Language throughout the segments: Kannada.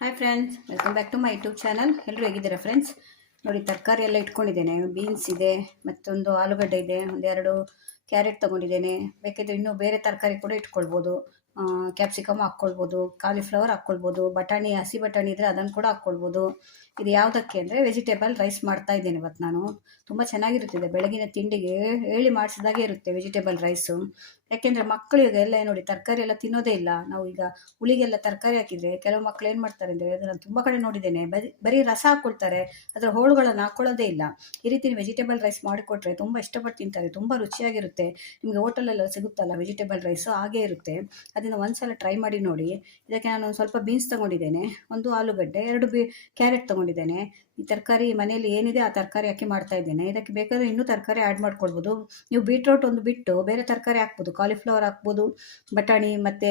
Hi friends, welcome back to my YouTube channel. ಎಲ್ಲರೂ ಹೇಗಿದ್ದೀರಾ ಫ್ರೆಂಡ್ಸ್? ನೋಡಿ, ತರಕಾರಿ ಎಲ್ಲ ಇಟ್ಕೊಂಡಿದ್ದೇನೆ. ಬೀನ್ಸ್ ಇದೆ, ಮತ್ತೊಂದು ಆಲೂಗಡ್ಡೆ ಇದೆ, ಒಂದೆರಡು ಕ್ಯಾರೆಟ್ ತೊಗೊಂಡಿದ್ದೇನೆ. ಬೇಕಿದ್ರೆ ಇನ್ನೂ ಬೇರೆ ತರಕಾರಿ ಕೂಡ ಇಟ್ಕೊಳ್ಬೋದು. ಕ್ಯಾಪ್ಸಿಕಮ್ ಹಾಕ್ಕೊಳ್ಬೋದು, ಕಾಲಿಫ್ಲವರ್ ಹಾಕ್ಕೊಳ್ಬೋದು, ಬಟಾಣಿ, ಹಸಿ ಬಟಾಣಿ ಇದ್ದರೆ ಅದನ್ನು ಕೂಡ ಹಾಕ್ಕೊಳ್ಬೋದು. ಇದು ಯಾವುದಕ್ಕೆ ಅಂದರೆ ವೆಜಿಟೇಬಲ್ ರೈಸ್ ಮಾಡ್ತಾ ಇದ್ದೇನೆ ಇವತ್ತು ನಾನು. ತುಂಬ ಚೆನ್ನಾಗಿರುತ್ತದೆ, ಬೆಳಗಿನ ತಿಂಡಿಗೆ ಹೇಳಿ ಮಾಡಿಸಿದಾಗೆ ಇರುತ್ತೆ ವೆಜಿಟೇಬಲ್ ರೈಸು. ಯಾಕೆಂದರೆ ಮಕ್ಕಳಿಗೆ ಎಲ್ಲ ನೋಡಿ ತರಕಾರಿ ಎಲ್ಲ ತಿನ್ನೋದೇ ಇಲ್ಲ. ನಾವು ಈಗ ಹುಳಿಗೆಲ್ಲ ತರಕಾರಿ ಹಾಕಿದರೆ ಕೆಲವು ಮಕ್ಕಳು ಏನು ಮಾಡ್ತಾರೆ ಅಂದರೆ, ಅದನ್ನು ತುಂಬ ಕಡೆ ನೋಡಿದ್ದೇನೆ, ಬರೀ ರಸ ಹಾಕ್ಕೊಳ್ತಾರೆ, ಅದರ ಹೋಳುಗಳನ್ನು ಹಾಕ್ಕೊಳ್ಳೋದೇ ಇಲ್ಲ. ಈ ರೀತಿ ವೆಜಿಟೇಬಲ್ ರೈಸ್ ಮಾಡಿಕೊಟ್ರೆ ತುಂಬ ಇಷ್ಟಪಟ್ಟು ತಿಂತಾರೆ, ತುಂಬ ರುಚಿಯಾಗಿರುತ್ತೆ. ನಿಮಗೆ ಹೋಟೆಲೆಲ್ಲ ಸಿಗುತ್ತಲ್ಲ ವೆಜಿಟೇಬಲ್ ರೈಸು, ಹಾಗೇ ಇರುತ್ತೆ. ಅದನ್ನು ಒಂದ್ಸಲ ಟ್ರೈ ಮಾಡಿ ನೋಡಿ. ಇದಕ್ಕೆ ನಾನು ಒಂದು ಸ್ವಲ್ಪ ಬೀನ್ಸ್ ತೊಗೊಂಡಿದ್ದೇನೆ, ಒಂದು ಆಲೂಗಡ್ಡೆ, ಎರಡು ಕ್ಯಾರೆಟ್ ತೊಗೊಂಡಿದ್ದೇನೆ. ಈ ತರಕಾರಿ ಮನೆಯಲ್ಲಿ ಏನಿದೆ ಆ ತರಕಾರಿ ಹಾಕಿ ಮಾಡ್ತಾ ಇದ್ದೇನೆ. ಇದಕ್ಕೆ ಬೇಕಾದರೆ ಇನ್ನೂ ತರಕಾರಿ ಆ್ಯಡ್ ಮಾಡ್ಕೊಳ್ಬೋದು. ನೀವು ಬೀಟ್ರೋಟ್ ಒಂದು ಬಿಟ್ಟು ಬೇರೆ ತರಕಾರಿ ಹಾಕ್ಬೋದು, ಕಾಲಿಫ್ಲವರ್ ಹಾಕ್ಬೋದು, ಬಟಾಣಿ ಮತ್ತು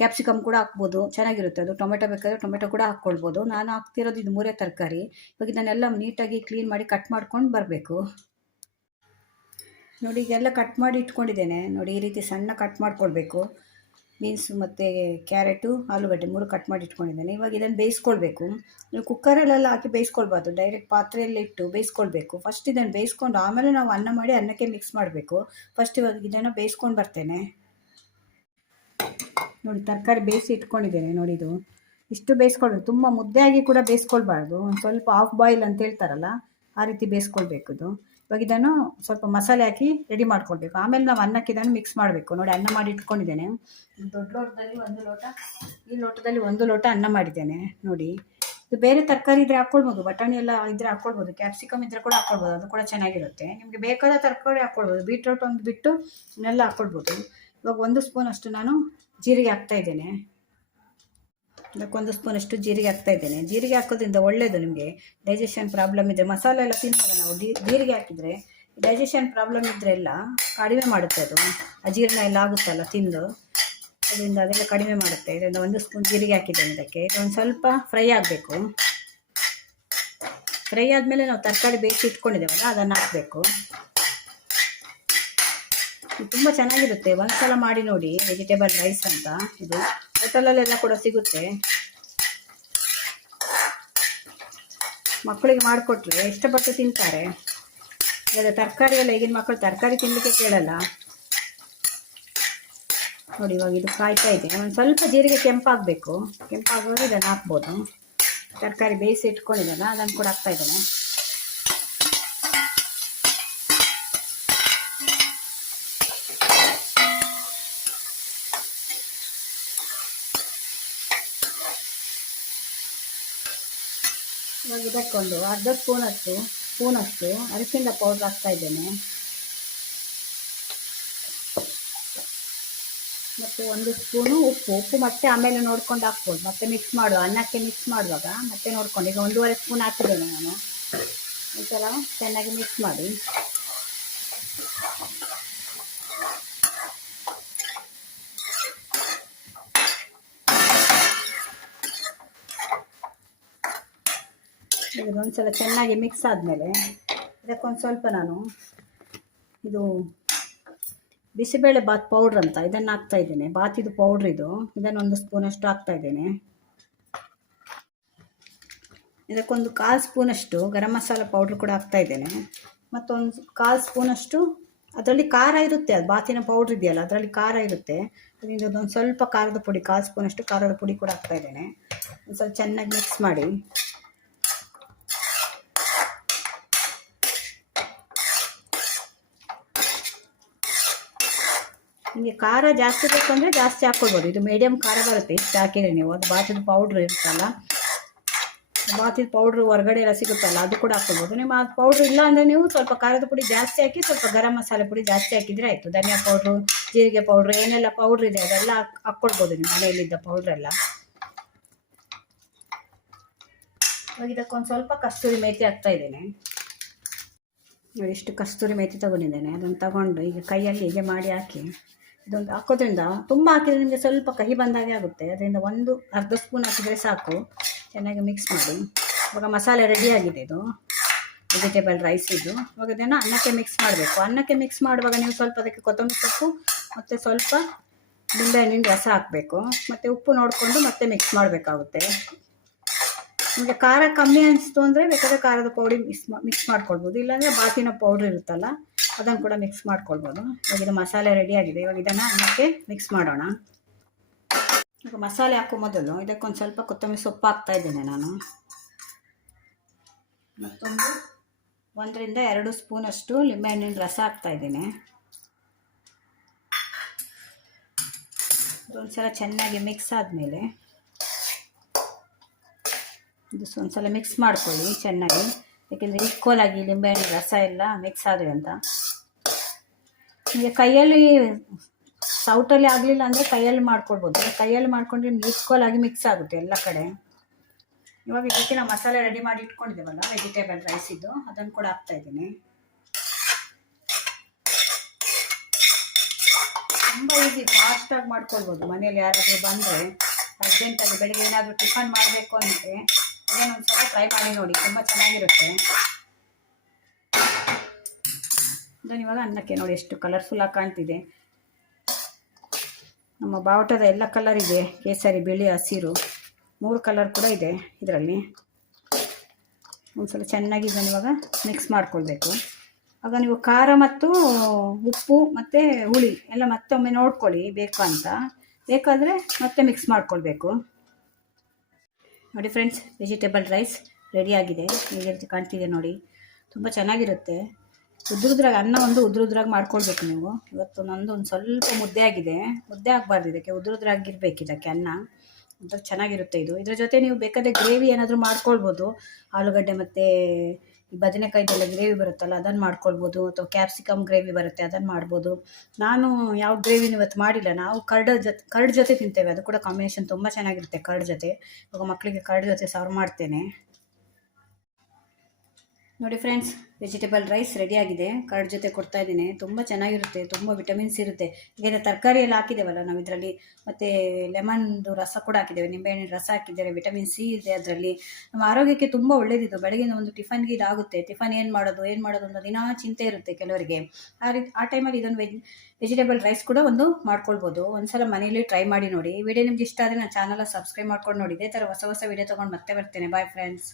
ಕ್ಯಾಪ್ಸಿಕಮ್ ಕೂಡ ಹಾಕ್ಬೋದು, ಚೆನ್ನಾಗಿರುತ್ತೆ ಅದು. ಟೊಮೆಟೊ ಬೇಕಾದರೆ ಟೊಮೆಟೊ ಕೂಡ ಹಾಕ್ಕೊಳ್ಬೋದು. ನಾನು ಹಾಕ್ತಿರೋದು ಇದು ಮೂರೇ ತರಕಾರಿ. ಇವಾಗ ಇದನ್ನೆಲ್ಲ ನೀಟಾಗಿ ಕ್ಲೀನ್ ಮಾಡಿ ಕಟ್ ಮಾಡ್ಕೊಂಡು ಬರಬೇಕು. ನೋಡಿ, ಈಗೆಲ್ಲ ಕಟ್ ಮಾಡಿ ಇಟ್ಕೊಂಡಿದ್ದೇನೆ. ನೋಡಿ, ಈ ರೀತಿ ಸಣ್ಣ ಕಟ್ ಮಾಡ್ಕೊಳ್ಬೇಕು. ಬೀನ್ಸು ಮತ್ತು ಕ್ಯಾರೆಟು, ಆಲೂಗಡ್ಡೆ ಮೂರು ಕಟ್ ಮಾಡಿ ಇಟ್ಕೊಂಡಿದ್ದೇನೆ. ಇವಾಗ ಇದನ್ನು ಬೇಯಿಸ್ಕೊಳ್ಬೇಕು. ನೀವು ಕುಕ್ಕರಲ್ಲೆಲ್ಲ ಹಾಕಿ ಬೇಯಿಸ್ಕೊಳ್ಬಾರ್ದು, ಡೈರೆಕ್ಟ್ ಪಾತ್ರೆಯಲ್ಲಿ ಇಟ್ಟು ಬೇಯಿಸ್ಕೊಳ್ಬೇಕು. ಫಸ್ಟ್ ಇದನ್ನು ಬೇಯಿಸ್ಕೊಂಡು ಆಮೇಲೆ ನಾವು ಅನ್ನ ಮಾಡಿ ಅನ್ನಕ್ಕೆ ಮಿಕ್ಸ್ ಮಾಡಬೇಕು. ಫಸ್ಟ್ ಇವಾಗ ಇದನ್ನು ಬೇಯಿಸ್ಕೊಂಡು ಬರ್ತೇನೆ. ನೋಡಿ, ತರಕಾರಿ ಬೇಯಿಸಿ ಇಟ್ಕೊಂಡಿದ್ದೇನೆ. ನೋಡಿ, ಇದು ಇಷ್ಟು ಬೇಯಿಸ್ಕೊಳ್ಬೇಕು. ತುಂಬ ಮುದ್ದೆಯಾಗಿ ಕೂಡ ಬೇಯಿಸ್ಕೊಳ್ಬಾರ್ದು, ಒಂದು ಸ್ವಲ್ಪ ಆಫ್ ಬಾಯ್ಲ್ ಅಂತ ಹೇಳ್ತಾರಲ್ಲ ಆ ರೀತಿ ಬೇಯಿಸ್ಕೊಳ್ಬೇಕು ಇದು. ಇವಾಗ ಇದನ್ನು ಸ್ವಲ್ಪ ಮಸಾಲೆ ಹಾಕಿ ರೆಡಿ ಮಾಡ್ಕೊಳ್ಬೇಕು. ಆಮೇಲೆ ನಾವು ಅನ್ನಕ್ಕೆ ಇದನ್ನು ಮಿಕ್ಸ್ ಮಾಡಬೇಕು. ನೋಡಿ, ಅನ್ನ ಮಾಡಿ ಇಟ್ಕೊಂಡಿದ್ದೇನೆ. ದೊಡ್ಡ ಲೋಟದಲ್ಲಿ 1 ಲೋಟ, ಈ ಲೋಟದಲ್ಲಿ 1 ಲೋಟ ಅನ್ನ ಮಾಡಿದ್ದೇನೆ. ನೋಡಿ, ಇದು ಬೇರೆ ತರಕಾರಿ ಇದ್ರೆ ಹಾಕ್ಕೊಳ್ಬೋದು, ಬಟಾಣಿ ಎಲ್ಲ ಇದ್ರೆ ಹಾಕ್ಕೊಳ್ಬೋದು, ಕ್ಯಾಪ್ಸಿಕಮ್ ಇದ್ರೆ ಕೂಡ ಹಾಕ್ಕೊಳ್ಬೋದು, ಅದು ಕೂಡ ಚೆನ್ನಾಗಿರುತ್ತೆ. ನಿಮಗೆ ಬೇಕಾದ ತರಕಾರಿ ಹಾಕ್ಕೊಳ್ಬೋದು, ಬೀಟ್ರೋಟ್ ಒಂದು ಬಿಟ್ಟು ಇನ್ನೆಲ್ಲ ಹಾಕ್ಕೊಳ್ಬೋದು. ಇವಾಗ 1 ಸ್ಪೂನ್ ಅಷ್ಟು ನಾನು ಜೀರಿಗೆ ಹಾಕ್ತಾಯಿದ್ದೇನೆ. ಇದಕ್ಕೊಂದು ಸ್ಪೂನಷ್ಟು ಜೀರಿಗೆ ಹಾಕ್ತಾಯಿದ್ದೇನೆ. ಜೀರಿಗೆ ಹಾಕೋದ್ರಿಂದ ಒಳ್ಳೆಯದು, ನಿಮಗೆ ಡೈಜೆಷನ್ ಪ್ರಾಬ್ಲಮ್ ಇದ್ದರೆ, ಮಸಾಲೆ ಎಲ್ಲ ತಿನ್ನುವಾಗ ನಾವು ಜೀರಿಗೆ ಹಾಕಿದರೆ ಡೈಜೆಷನ್ ಪ್ರಾಬ್ಲಮ್ ಇದ್ದರೆ ಎಲ್ಲ ಕಡಿಮೆ ಮಾಡುತ್ತೆ ಅದು. ಅಜೀರ್ಣ ಎಲ್ಲ ಆಗುತ್ತಲ್ಲ ತಿಂದು, ಅದರಿಂದ ಅದೆಲ್ಲ ಕಡಿಮೆ ಮಾಡುತ್ತೆ. ಇದರಿಂದ 1 ಸ್ಪೂನ್ ಜೀರಿಗೆ ಹಾಕಿದ್ದೇನೆ. ಇದಕ್ಕೆ ಒಂದು ಸ್ವಲ್ಪ ಫ್ರೈ ಆಗಬೇಕು. ಫ್ರೈ ಆದಮೇಲೆ ನಾವು ತರಕಾರಿ ಬೇಯಿಸಿ ಇಟ್ಕೊಂಡಿದ್ದೇವಲ್ಲ ಅದನ್ನು ಹಾಕಬೇಕು. ತುಂಬ ಚೆನ್ನಾಗಿರುತ್ತೆ, ಒಂದ್ಸಲ ಮಾಡಿ ನೋಡಿ. ವೆಜಿಟೇಬಲ್ ರೈಸ್ ಅಂತ ಇದು ಹೋಟೆಲಲ್ಲೆಲ್ಲ ಕೂಡ ಸಿಗುತ್ತೆ. ಮಕ್ಕಳಿಗೆ ಮಾಡಿಕೊಟ್ರೆ ಇಷ್ಟಪಟ್ಟು ತಿಂತಾರೆ. ಈಗ ತರಕಾರಿ ಎಲ್ಲ ಈಗಿನ ಮಕ್ಕಳು ತರಕಾರಿ ತಿನ್ನಲಿಕ್ಕೆ ಕೇಳಲ್ಲ. ನೋಡಿ, ಇವಾಗ ಇದು ಕಾಯ್ತಾ ಇದೆ. ಒಂದು ಸ್ವಲ್ಪ ಜೀರಿಗೆ ಕೆಂಪಾಗಬೇಕು. ಕೆಂಪಾಗುವಾಗ ಇದನ್ನು ಹಾಕ್ಬೋದು. ತರಕಾರಿ ಬೇಯಿಸಿ ಇಟ್ಕೊಂಡಿದ್ದಲ್ಲ ಅದನ್ನು ಕೂಡ ಹಾಕ್ತಾ ಇದ್ದೇನೆ. ಇವಾಗ ಇದಕ್ಕೊಂದು ಅರ್ಧ ಸ್ಪೂನಷ್ಟು ಅರಿಶಿನ ಪೌಡ್ರ್ ಹಾಕ್ತಾ ಇದ್ದೇನೆ. ಮತ್ತು 1 ಸ್ಪೂನು ಉಪ್ಪು ಮತ್ತೆ ಆಮೇಲೆ ನೋಡ್ಕೊಂಡು ಹಾಕ್ಬೋದು. ಮತ್ತೆ ಮಿಕ್ಸ್ ಮಾಡುವ ಅನ್ನಕ್ಕೆ ಮಿಕ್ಸ್ ಮಾಡುವಾಗ ಮತ್ತೆ ನೋಡ್ಕೊಂಡು. ಈಗ 1.5 ಸ್ಪೂನ್ ಹಾಕಿದ್ದೇನೆ ನಾನು. ಈ ಥರ ಚೆನ್ನಾಗಿ ಮಿಕ್ಸ್ ಮಾಡಿ. ಇದೊಂದ್ಸಲ ಚೆನ್ನಾಗಿ ಮಿಕ್ಸ್ ಆದಮೇಲೆ ಇದಕ್ಕೊಂದು ಸ್ವಲ್ಪ ನಾನು ಇದು ಬಿಸಿಬೇಳೆ ಬಾತ್ ಪೌಡ್ರ್ ಅಂತ ಇದನ್ನು ಹಾಕ್ತಾ ಇದ್ದೇನೆ. ಬಾತಿದು ಪೌಡ್ರ್ ಇದು. ಇದನ್ನು 1 ಸ್ಪೂನಷ್ಟು ಹಾಕ್ತಾ ಇದ್ದೇನೆ. ಇದಕ್ಕೊಂದು 1/4 ಸ್ಪೂನಷ್ಟು ಗರಂ ಮಸಾಲ ಪೌಡ್ರ್ ಕೂಡ ಹಾಕ್ತಾ ಇದ್ದೇನೆ. ಮತ್ತೊಂದು 1/4 ಸ್ಪೂನಷ್ಟು ಅದರಲ್ಲಿ ಖಾರ ಇರುತ್ತೆ, ಅದು ಬಾತಿನ ಪೌಡ್ರ್ ಇದೆಯಲ್ಲ ಅದರಲ್ಲಿ ಖಾರ ಇರುತ್ತೆ. ಅದರಿಂದ ಅದೊಂದು ಸ್ವಲ್ಪ ಖಾರದ ಪುಡಿ, 1/4 ಸ್ಪೂನಷ್ಟು ಖಾರದ ಪುಡಿ ಕೂಡ ಹಾಕ್ತಾ ಇದ್ದೇನೆ. ಒಂದು ಸ್ವಲ್ಪ ಚೆನ್ನಾಗಿ ಮಿಕ್ಸ್ ಮಾಡಿ. ನಿಮಗೆ ಖಾರ ಜಾಸ್ತಿ ಬೇಕು ಅಂದರೆ ಜಾಸ್ತಿ ಹಾಕ್ಕೊಳ್ಬೋದು. ಇದು ಮೀಡಿಯಮ್ ಖಾರ ಬರುತ್ತೆ ಇಷ್ಟು ಹಾಕಿದರೆ ನೀವು. ಅದು ಬಾತಿದ ಪೌಡ್ರ್ ಇರುತ್ತಲ್ಲ, ಬಾತಿದ ಪೌಡ್ರು ಹೊರಗಡೆ ಎಲ್ಲ ಸಿಗುತ್ತಲ್ಲ ಅದು ಕೂಡ ಹಾಕ್ಕೊಳ್ಬೋದು. ನಿಮ್ಮ ಆ ಪೌಡ್ರ್ ಇಲ್ಲ ಅಂದರೆ ನೀವು ಸ್ವಲ್ಪ ಖಾರದ ಪುಡಿ ಜಾಸ್ತಿ ಹಾಕಿ, ಸ್ವಲ್ಪ ಗರಂ ಮಸಾಲೆ ಪುಡಿ ಜಾಸ್ತಿ ಹಾಕಿದರೆ ಆಯಿತು. ಧನಿಯಾ ಪೌಡ್ರು, ಜೀರಿಗೆ ಪೌಡ್ರು, ಏನೆಲ್ಲ ಪೌಡ್ರ್ ಇದೆ ಅದೆಲ್ಲ ಹಾಕ್ಕೊಳ್ಬೋದು ನಿಮ್ಮ ಮನೆಯಲ್ಲಿದ್ದ ಪೌಡ್ರೆಲ್ಲ. ಇವಾಗ ಇದಕ್ಕೊಂದು ಸ್ವಲ್ಪ ಕಸ್ತೂರಿ ಮೇಥಿ ಹಾಕ್ತಾ ಇದ್ದೇನೆ. ನೋಡಿ, ಇಷ್ಟು ಕಸ್ತೂರಿ ಮೇಥಿ ತೊಗೊಂಡಿದ್ದೇನೆ. ಅದನ್ನು ತಗೊಂಡು ಈಗ ಕೈಯಲ್ಲಿ ಹೀಗೆ ಮಾಡಿ ಹಾಕಿ ಇದೊಂದು ಹಾಕೋದ್ರಿಂದ, ತುಂಬ ಹಾಕಿದರೆ ನಿಮಗೆ ಸ್ವಲ್ಪ ಕಹಿ ಬಂದಾಗೆ ಆಗುತ್ತೆ. ಅದರಿಂದ ಅರ್ಧ ಸ್ಪೂನ್ ಹಾಕಿದರೆ ಸಾಕು. ಚೆನ್ನಾಗಿ ಮಿಕ್ಸ್ ಮಾಡಿ. ಇವಾಗ ಮಸಾಲೆ ರೆಡಿಯಾಗಿದೆ ಇದು ವೆಜಿಟೇಬಲ್ ರೈಸ್ ಇದು. ಇವಾಗ ಇದನ್ನು ಅನ್ನಕ್ಕೆ ಮಿಕ್ಸ್ ಮಾಡಬೇಕು. ಅನ್ನಕ್ಕೆ ಮಿಕ್ಸ್ ಮಾಡುವಾಗ ನೀವು ಸ್ವಲ್ಪ ಅದಕ್ಕೆ ಕೊತ್ತಂಬರಿ ಸೊಪ್ಪು ಮತ್ತು ಸ್ವಲ್ಪ ನಿಂಬೆಹಣ್ಣಿನ ರಸ ಹಾಕಬೇಕು, ಮತ್ತು ಉಪ್ಪು ನೋಡಿಕೊಂಡು ಮತ್ತೆ ಮಿಕ್ಸ್ ಮಾಡಬೇಕಾಗುತ್ತೆ. ನಿಮಗೆ ಖಾರ ಕಮ್ಮಿ ಅನಿಸ್ತು ಅಂದರೆ ಬೇಕಾದರೆ ಖಾರದ ಪೌಡಿ ಮಿಕ್ಸ್ ಮಾಡ್ಕೊಳ್ಬೋದು, ಇಲ್ಲಾಂದರೆ ಬಾತಿನ ಪೌಡ್ರ್ ಇರುತ್ತಲ್ಲ ಅದನ್ನು ಕೂಡ ಮಿಕ್ಸ್ ಮಾಡ್ಕೊಳ್ಬೋದು. ಇವಾಗ ಇದು ಮಸಾಲೆ ರೆಡಿ ಆಗಿದೆ. ಇವಾಗ ಇದನ್ನು ಅನ್ನಕ್ಕೆ ಮಿಕ್ಸ್ ಮಾಡೋಣ. ಈಗ ಮಸಾಲೆ ಹಾಕೋ ಮೊದಲು ಇದಕ್ಕೊಂದು ಸ್ವಲ್ಪ ಕೊತ್ತಂಬರಿ ಸೊಪ್ಪು ಹಾಕ್ತಾ ಇದ್ದೇನೆ ನಾನು. ಮತ್ತೊಂದು 1 ರಿಂದ 2 ಸ್ಪೂನಷ್ಟು ಲಿಂಬೆಹಣ್ಣಿನ ರಸ ಹಾಕ್ತಾ ಇದ್ದೇನೆ. ಒಂದು ಸಲ ಚೆನ್ನಾಗಿ ಮಿಕ್ಸ್ ಆದಮೇಲೆ ಇದು ಒಂದು ಸಲ ಮಿಕ್ಸ್ ಮಾಡ್ಕೊಳ್ಳಿ ಚೆನ್ನಾಗಿ, ಯಾಕೆಂದರೆ ಈಕ್ವಲ್ ಆಗಿ ಲಿಂಬೆಹಣ್ಣಿನ ರಸ ಎಲ್ಲ ಮಿಕ್ಸ್ ಆದರೆ ಅಂತ. ನಿಮಗೆ ಕೈಯಲ್ಲಿ ಸೌಟಲ್ಲಿ ಆಗಲಿಲ್ಲ ಅಂದರೆ ಕೈಯಲ್ಲಿ ಮಾಡ್ಕೊಳ್ಬೋದು. ಕೈಯಲ್ಲಿ ಮಾಡ್ಕೊಂಡ್ರೆ ನಿಮ್ಗೆ ಈಕ್ವಲ್ ಆಗಿ ಮಿಕ್ಸ್ ಆಗುತ್ತೆ ಎಲ್ಲ ಕಡೆ. ಇವಾಗ ಇದಕ್ಕೆ ನಾವು ಮಸಾಲೆ ರೆಡಿ ಮಾಡಿ ಇಟ್ಕೊಂಡಿದ್ದೇವಲ್ಲ ವೆಜಿಟೇಬಲ್ ರೈಸ್ ಇದು, ಅದನ್ನು ಕೂಡ ಹಾಕ್ತಾ ಇದ್ದೀನಿ. ತುಂಬ ಈಸಿ, ಫಾಸ್ಟಾಗಿ ಮಾಡ್ಕೊಳ್ಬೋದು. ಮನೇಲಿ ಯಾರಾದರೂ ಬಂದರೆ ಅರ್ಜೆಂಟಾಗಿ ಬೆಳಿಗ್ಗೆ ಏನಾದರೂ ಟಿಫನ್ ಮಾಡಬೇಕು ಅಂದರೆ ಇದನ್ನೊಂದು ಸಲ ಟ್ರೈ ಮಾಡಿ ನೋಡಿ, ತುಂಬ ಚೆನ್ನಾಗಿರುತ್ತೆ. ಇದನ್ನು ಇವಾಗ ಅನ್ನಕ್ಕೆ ನೋಡಿ ಎಷ್ಟು ಕಲರ್ಫುಲ್ಲಾಗಿ ಕಾಣ್ತಿದೆ. ನಮ್ಮ ಬಾವುಟದ ಎಲ್ಲ ಕಲರ್ ಇದೆ, ಕೇಸರಿ, ಬಿಳಿ, ಹಸಿರು 3 ಕಲರ್ ಕೂಡ ಇದೆ ಇದರಲ್ಲಿ. ಒಂದು ಸಲ ಚೆನ್ನಾಗಿ ಇದನ್ನು ಇವಾಗ ಮಿಕ್ಸ್ ಮಾಡ್ಕೊಳ್ಬೇಕು. ಆಗ ನೀವು ಖಾರ ಮತ್ತು ಉಪ್ಪು ಮತ್ತು ಹುಳಿ ಎಲ್ಲ ಮತ್ತೊಮ್ಮೆ ನೋಡ್ಕೊಳ್ಳಿ ಬೇಕು ಅಂತ, ಬೇಕಾದರೆ ಮತ್ತೆ ಮಿಕ್ಸ್ ಮಾಡ್ಕೊಳ್ಬೇಕು. ನೋಡಿ ಫ್ರೆಂಡ್ಸ್, ವೆಜಿಟೇಬಲ್ ರೈಸ್ ರೆಡಿಯಾಗಿದೆ. ಹೇಗೆ ಕಾಣ್ತಿದೆ ನೋಡಿ, ತುಂಬ ಚೆನ್ನಾಗಿರುತ್ತೆ. ಉದ್ರುದ್ರಾಗಿ ಅನ್ನ ಒಂದು ಉದ್ರುದ್ರಾಗಿ ಮಾಡ್ಕೊಳ್ಬೇಕು ನೀವು. ಇವತ್ತು ನಂದು ಒಂದು ಸ್ವಲ್ಪ ಮುದ್ದೆ ಆಗಿದೆ, ಮುದ್ದೆ ಆಗಬಾರ್ದು ಇದಕ್ಕೆ, ಉದ್ರುದ್ರಾಗಿರ್ಬೇಕು ಇದಕ್ಕೆ ಅನ್ನ. ಒಂಥರ ಚೆನ್ನಾಗಿರುತ್ತೆ ಇದು. ಇದ್ರ ಜೊತೆ ನೀವು ಬೇಕಾದರೆ ಗ್ರೇವಿ ಏನಾದರೂ ಮಾಡ್ಕೊಳ್ಬೋದು. ಆಲೂಗಡ್ಡೆ ಮತ್ತು ಈ ಬದನೆಕಾಯ್ದೆಲ್ಲ ಗ್ರೇವಿ ಬರುತ್ತಲ್ಲ ಅದನ್ನು ಮಾಡ್ಕೊಳ್ಬೋದು, ಅಥವಾ ಕ್ಯಾಪ್ಸಿಕಮ್ ಗ್ರೇವಿ ಬರುತ್ತೆ ಅದನ್ನು ಮಾಡ್ಬೋದು. ನಾನು ಯಾವ ಗ್ರೇವಿನ ಇವತ್ತು ಮಾಡಿಲ್ಲ, ನಾವು ಕರ್ಡ್ ಜೊತೆ ತಿಂತೇವೆ, ಅದು ಕೂಡ ಕಾಂಬಿನೇಷನ್ ತುಂಬ ಚೆನ್ನಾಗಿರುತ್ತೆ ಕರ್ಡ್ ಜೊತೆ. ಇವಾಗ ಮಕ್ಕಳಿಗೆ ಕರ್ಡ್ ಜೊತೆ ಸರ್ವ್ ಮಾಡ್ತೇನೆ. ನೋಡಿ ಫ್ರೆಂಡ್ಸ್, ವೆಜಿಟೇಬಲ್ ರೈಸ್ ರೆಡಿಯಾಗಿದೆ. ಕರ್ಡ್ ಜೊತೆ ಕೊಡ್ತಾ ಇದ್ದೀನಿ. ತುಂಬ ಚೆನ್ನಾಗಿರುತ್ತೆ, ತುಂಬ ವಿಟಮಿನ್ಸ್ ಇರುತ್ತೆ. ಈಗ ತರಕಾರಿ ಎಲ್ಲ ಹಾಕಿದ್ದೇವಲ್ಲ ನಾವು ಇದರಲ್ಲಿ, ಮತ್ತು ಲೆಮನ್ದು ರಸ ಕೂಡ ಹಾಕಿದ್ದೇವೆ, ನಿಂಬೆಹಣ್ಣಿನ ರಸ ಹಾಕಿದ್ದೇವೆ, ವಿಟಮಿನ್ ಸಿ ಇದೆ ಅದರಲ್ಲಿ. ನಮ್ಮ ಆರೋಗ್ಯಕ್ಕೆ ತುಂಬ ಒಳ್ಳೆಯದಿದ್ದು. ಬೆಳಗಿನ ಒಂದು ಟಿಫನ್ಗೆ ಇದಾಗುತ್ತೆ. ಟಿಫನ್ ಏನು ಮಾಡೋದು ಅನ್ನೋ ದಿನ ಚಿಂತೆ ಇರುತ್ತೆ ಕೆಲವರಿಗೆ. ಆ ಟೈಮಲ್ಲಿ ಇದೊಂದು ವೆಜಿಟೇಬಲ್ ರೈಸ್ ಕೂಡ ಒಂದು ಮಾಡ್ಕೊಳ್ಬೋದು. ಒಂದ್ಸಲ ಮನೇಲಿ ಟ್ರೈ ಮಾಡಿ ನೋಡಿ. ಈ ವಿಡಿಯೋ ನಿಮ್ಗೆ ಇಷ್ಟ ಆದರೆ ನನ್ನ ಚಾನಲ್ ಸಬ್ಸ್ಕ್ರೈಬ್ ಮಾಡ್ಕೊಂಡು ನೋಡಿ. ಇದೇ ಥರ ಹೊಸ ವಿಡಿಯೋ ತೊಗೊಂಡು ಮತ್ತೆ ಬರ್ತೇನೆ. Bye friends.